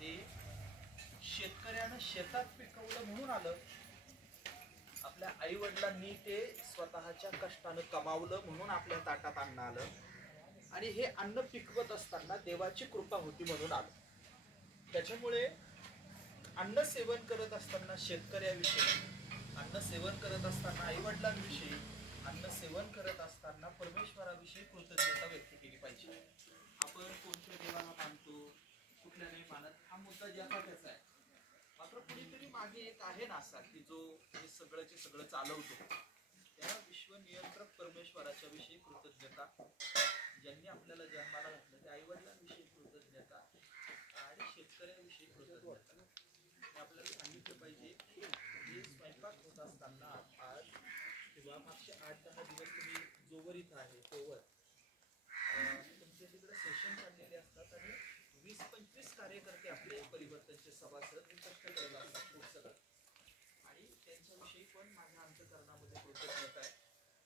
ते शेतकऱ्यानं शेतात पिकवलं म्हणून आलं, आपल्या आई वडिलांनी ते स्वतःच्या कष्टानं कमावलं म्हणून आपल्या ताटात अन्न आलं, आणि हे अन्न पिकवत असताना देवाची कृपा होती म्हणून आलं. त्याच्यामुळे अन्न सेवन करत असताना शेतकऱ्याविषयी, अन्न सेवन करत असताना आई वडिलांविषयी, अन्न सेवन करत असताना परमेश्वराविषयी कृतज्ञता व्यक्त केली पाहिजे. आपण कोणत्या देवाला मानतो, कुठल्या नाही मानत, हा मुद्दा ज्याचा त्याचा आहे. मात्र कुणीतरी मागे एक आहे ना असा की जो हे सगळंचे सगळं चालवतो, त्या विश्वनियंत्रक परमेश्वराच्या विषयी कृतज्ञता, ज्यांनी आपल्याला जन्माला घातलं त्या आई वडिलांविषयी कृतज्ञता आणि शेतकऱ्याविषयी कृतज्ञता. आपल्याला सांगितलं पाहिजे की हे स्वयंपाक होत असताना आज किंवा मागचे 8-10 दिवस तुम्ही जोवर इथं आहे तोवर तुमच्या तिकडे सेशन चाललेले असतात आणि 20-25 कार्यकर्ते आपले परिवर्तनचे सभासद हे कष्ट करत असतात खूप सगळं, आणि त्यांच्याविषयी पण माझ्या अंतःकरणामध्ये कृतज्ञता आहे.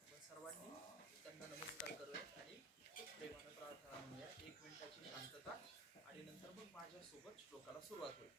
आपण सर्वांनी त्यांना नमस्कार करूयात आणि खूप प्रेमानं प्रार्थना म्हणूया. 1 मिनिटाची शांतता आणि नंतर मग माझ्यासोबत श्लोकाला सुरुवात होईल.